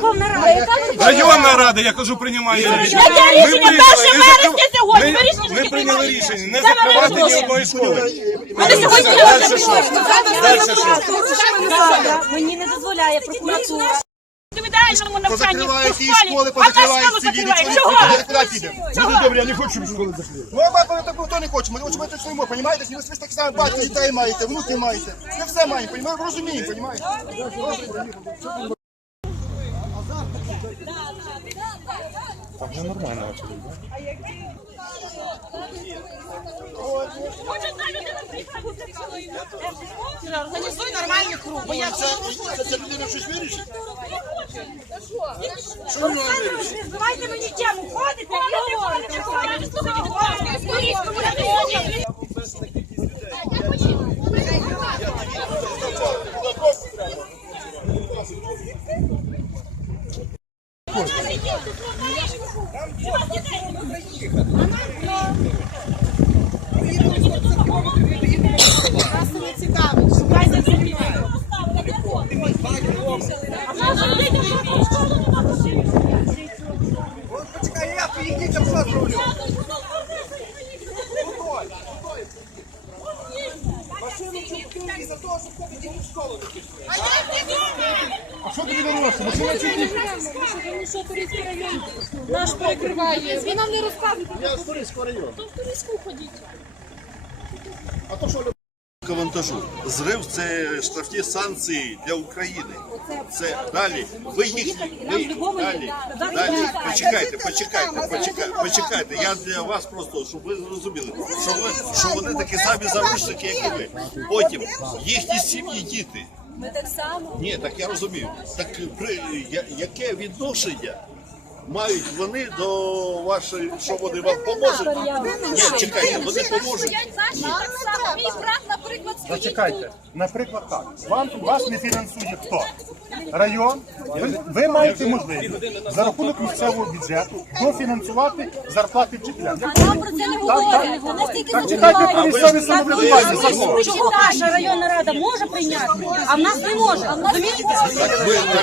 Верховна Рада. Районна рада, я кажу, приймає рішення. Яке Ми рішення? прийняли, Перше не вересня сьогодні. Ви рішення Ми таке прийняли приймаєте. рішення не Це закривати ні одної школи. Вони сьогодні Дальше що? Дальше що? Мені не дозволяє прокуратура. Індивідуальному навчанні Позакривають у і школі. школи, А на позакривають школу ці закривають. діти. Чого? Куди підемо? Люди добрі, я не хочу, щоб школи закрили. Ну, а бабу такого хто не хоче. Ми хочемо це своїмо, понімаєте? Ви ж так само батьки дітей маєте, внуки маєте. Ми все маємо, понімаєте? Розуміємо, понімаєте? Може, та людина приїхала, буде Організуй нормальний круг, бо я Це, це, це людина щось вирішить? Олександр, ви збивайте мені тему, ходите і говорите. Слухайте, будь ласка, скоріше, комунікація. Почекай, я поїдіть, там що зроблю? Машину чекаю за того, щоб ходити в школу. А що тобі дорожче? Машина чи ні? Наш перекриває. Ви нам не розказуєте. Я з Турицького району. То в Турецьку ходіть. А то що Вантажу. Зрив це штрафні санкції для України. Це далі. Ви їх ви далі. Далі. Почекайте, почекайте, почекайте, почекайте. Я для вас просто, щоб ви зрозуміли, що ви що вони такі самі заручники, як і ви. Потім їхні сім'ї, діти. Ми так само. Ні, так я розумію. Так при я- яке відношення мають вони до вашої, що вони вам поможуть? Ні, чекайте, вони поможуть. Мій брат, наприклад, стоїть Зачекайте, наприклад, так. Вам вас не фінансує хто? Район. Ви, ви маєте можливість за рахунок місцевого бюджету дофінансувати зарплати вчителям. Нам про це не говорили. Вони стільки Так читайте про місцеве самоврядування закон. Чого наша районна рада може прийняти, а в нас не може? Розумієте?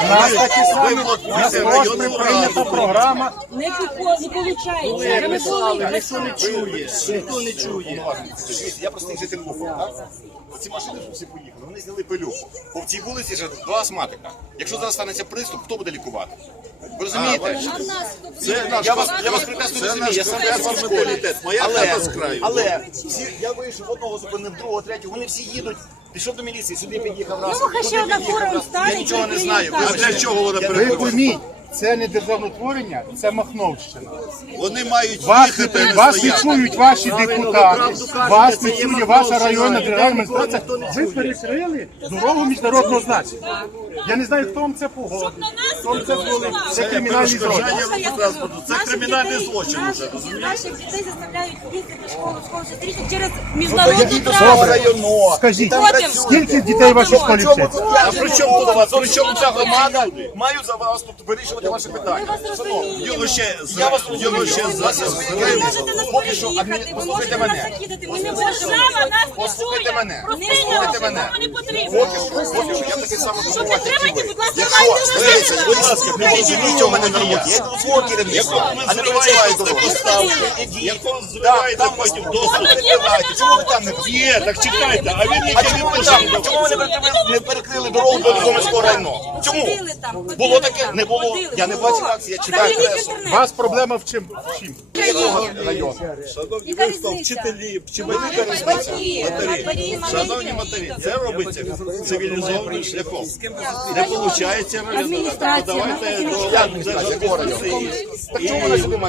У нас такі самі, у нас районну прийнята програма. Не виходить, не виходить. Ніхто не чує, ніхто не чує. Я просто житель так? Ці машини що всі поїхали, вони зняли пилюку. По цій вулиці ж два астматика. Якщо зараз станеться приступ, хто буде лікувати? Ви розумієте? Це наш, я вас, я вас прекрасно розумію, я сам я вам менталітет. Моя хата з краю. Але всі, я вийшов одного зупинив, другого, третього, вони всі їдуть. Пішов до міліції, сюди під'їхав раз. Ну, хай ще туди одна під'їхав фура раз. встане Я нічого не знаю. А для чого вона Ви пойміть, це не державотворення, це Махновщина. Вони мають Вас, їхати, не, не вас не стояти. чують ваші депутати, вас не чує ваша районна державна адміністрація. Ви перекрили дорогу міжнародного значення. Я не знаю, хто вам це погодив, хто вам це зробив. Це кримінальний злочин. Перешкоджання транспорту. Це кримінальний злочин вже, розумієте? Наших дітей заставляють їздити в школу, в школу зустріти через Ну, міжнародну Добре, травму. Скажіть, Ходимо. скільки дітей в вашій школі вчиться? А при чому тут у вас? При чому ця громада? Маю за вас тут вирішувати ваші питання. Шановні, Його ще я вас ще Ви можете нас Поки що переїхати, послухайте нас мене. закидати, ми не можемо. Держава нас Послухайте мене. Послухайте Послухайте мене. не потрібно. Поки що, поки що, я такий самий Що ви. будь ласка, Якщо, дивіться, будь ласка, не у мене на роботі. Я йду свого керівництва, а не перебивайте до. Ідіть. Збираєте потім Ну, перебивайте. Чому ви там не Є, так чекайте, а він А чому ви там? Чому ви не перекрили, не перекрили дорогу до Житомирського району? Чому? Було таке? Не було. Я не бачив акції, я читаю пресу. У вас проблема в чим? В чим? Шановні, ви хто вчителі, чи батьки матері? Шановні матері, це робиться цивілізованим шляхом. Не виходить реалізувати. Давайте до держадміністрації і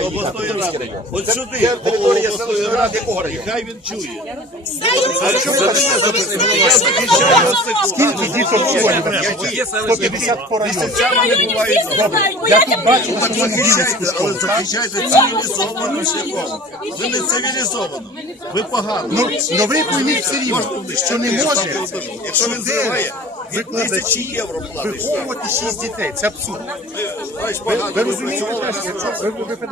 обласної ради. От сюди, голову обласної ради і хай він чує. Скільки діток в школі? ви вчите? 150 по району. Добре, я тут бачу, що ви не але цивілізованим шляхом. Ви не цивілізовано. Ви погано. Ну, ну ви пойміть все рівно, що не може Якщо він зриває, від тисячі євро платить. виховувати шість дітей. Це абсурд. Ви розумієте, що ви- ви